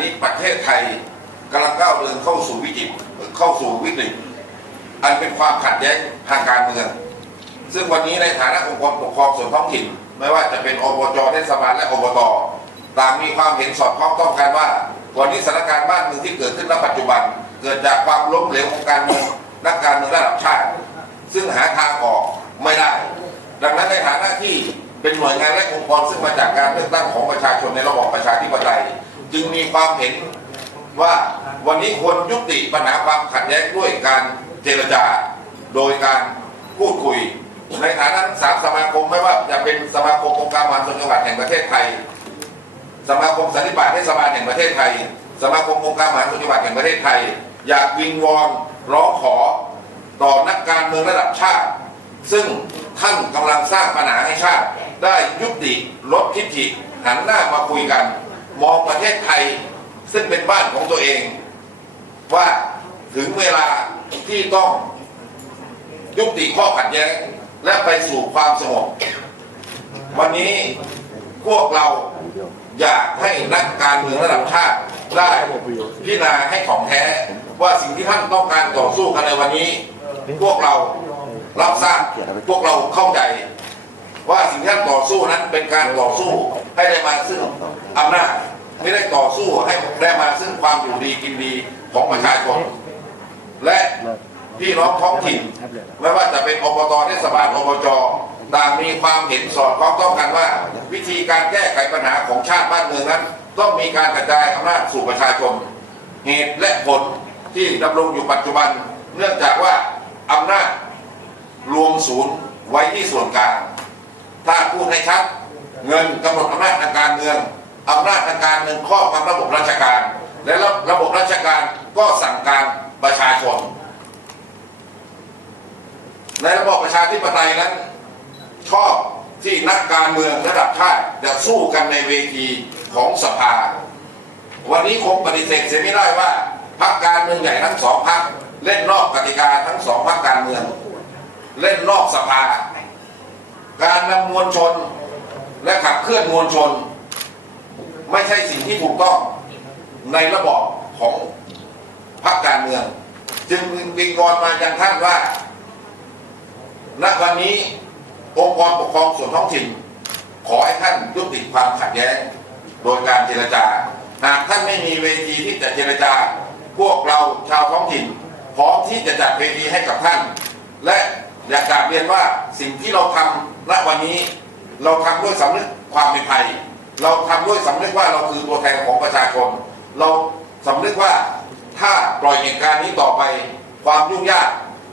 นี้ประเทศไทยกำลังก้าวเดินเข้าสู่วิกฤตเข้าสู่วิกฤตอันเป็นความขัดแย้งทางการเมือง ซึ่งวันนี้ในฐานะองค์กรปกครองส่วนท้องถิ่น ไม่ว่าจะเป็นอบจเทศบาลและอบตต่างมีความเห็นสอดคล้องต้องกันว่าวันนี้สถานการณ์บ้านเมืองที่เกิดขึ้นณปัจจุบัน เกิดจากความล้มเหลวของการเมืองนักการเมืองระดับชาติ ซึ่งหาทางออกไม่ได้ ดังนั้นในฐานะที่เป็นหน่วยงานและองค์กรซึ่งมาจากการเลือกตั้งของประชาชนในระบอบประชาธิปไตย จึงมีความเห็นว่าวันนี้ควรยุติปัญหาความขัดแย้งด้วยการเจรจา โดยการพูดคุย ในฐานะสามสมาคมไม่ว่าจะเป็นสมาคมองค์การมหาชนจังหวัดแห่งประเทศไทย สมาคมสันติบาตเทศบาลแห่งประเทศไทย สมาคมองค์การมหาชนจังหวัดแห่งประเทศไทย อยากวิงวอนร้องขอต่อนักการเมืองระดับชาติ ซึ่งท่านกำลังสร้างปัญหาให้ชาติ ได้ยุติลดทิฐิหันหน้ามาคุยกัน มองประเทศไทยซึ่งเป็นบ้านของตัวเอง ว่าถึงเวลาที่ต้องยุติข้อขัดแย้งและไปสู่ความสงบวันนี้พวกเราอยากให้นักการเมืองระดับชาติได้พิจารณาให้ของแท้ว่าสิ่งที่ท่านต้องการต่อสู้กันในวันนี้ พวกเรารับทราบพวกเราเข้าใจ ว่าสิ่งที่ท่านต่อสู้นั้นเป็นการต่อสู้ ให้ได้มาซึ่งอำนาจไม่ได้ต่อสู้ให้ได้มาซึ่งความอยู่ดีกินดีของประชาชนและพี่น้องท้องถิ่นไม่ว่าจะเป็นอบตเทศบาลอบจต่างมีความเห็นสอดคล้องต้องกันว่า วิธีการแก้ไขปัญหาของชาติบ้านเมืองนั้น ต้องมีการกระจายอำนาจสู่ประชาชน เหตุและผลที่ดำรงอยู่ปัจจุบัน เนื่องจากว่าอำนาจรวมศูนย์ไว้ที่ส่วนกลาง ถ้าพูดให้ชัด เงินกำหนดอำนาจทางการเมืองอำนาจทางการเมืองครอบงำระบบราชการ และระบบราชการก็สั่งการประชาชน ในระบอบประชาธิปไตยนั้น ชอบที่นักการเมืองระดับชาติจะสู้กันในเวทีของสภา วันนี้คงปฏิเสธเสียไม่ได้ว่าพรรคการเมืองใหญ่ทั้งสองพรรคเล่นนอกกติกาทั้งสองพรรคการเมือง เล่นนอกสภา การนำมวลชน และขับเคลื่อนมวลชน ไม่ใช่สิ่งที่ถูกต้องในระบอบของพรรคการเมือง จึงวิงวอนมายังท่านว่าณวันนี้องค์กรปกครองส่วนท้องถิ่น ขอให้ท่านยุติความขัดแย้งโดยการเจรจา หากท่านไม่มีเวทีที่จะเจรจา พวกเราชาวท้องถิ่น พร้อมที่จะจัดเวทีให้กับท่าน และอยากกราบเรียนว่าสิ่งที่เราทำณวันนี้ เราทำด้วยสำนึกความเป็นไทย เราทำด้วยสำนึกว่าเราคือตัวแทนของประชาชน เราสำนึกว่าถ้าปล่อยเหตุการณ์นี้ต่อไป ความยุ่งยาก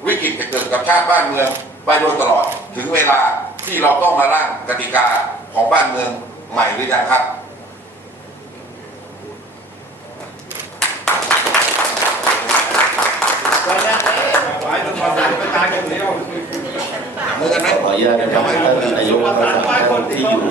วิกฤตจะเกิดกับชาติบ้านเมือง ไปโดยตลอดถึงเวลาที่เราต้องมาร่างกติกาของบ้านเมืองใหม่หรือยังครับ มื อกันไหมขออนุญาตนะครับท่านนายกรัฐมนตรีที่อยู่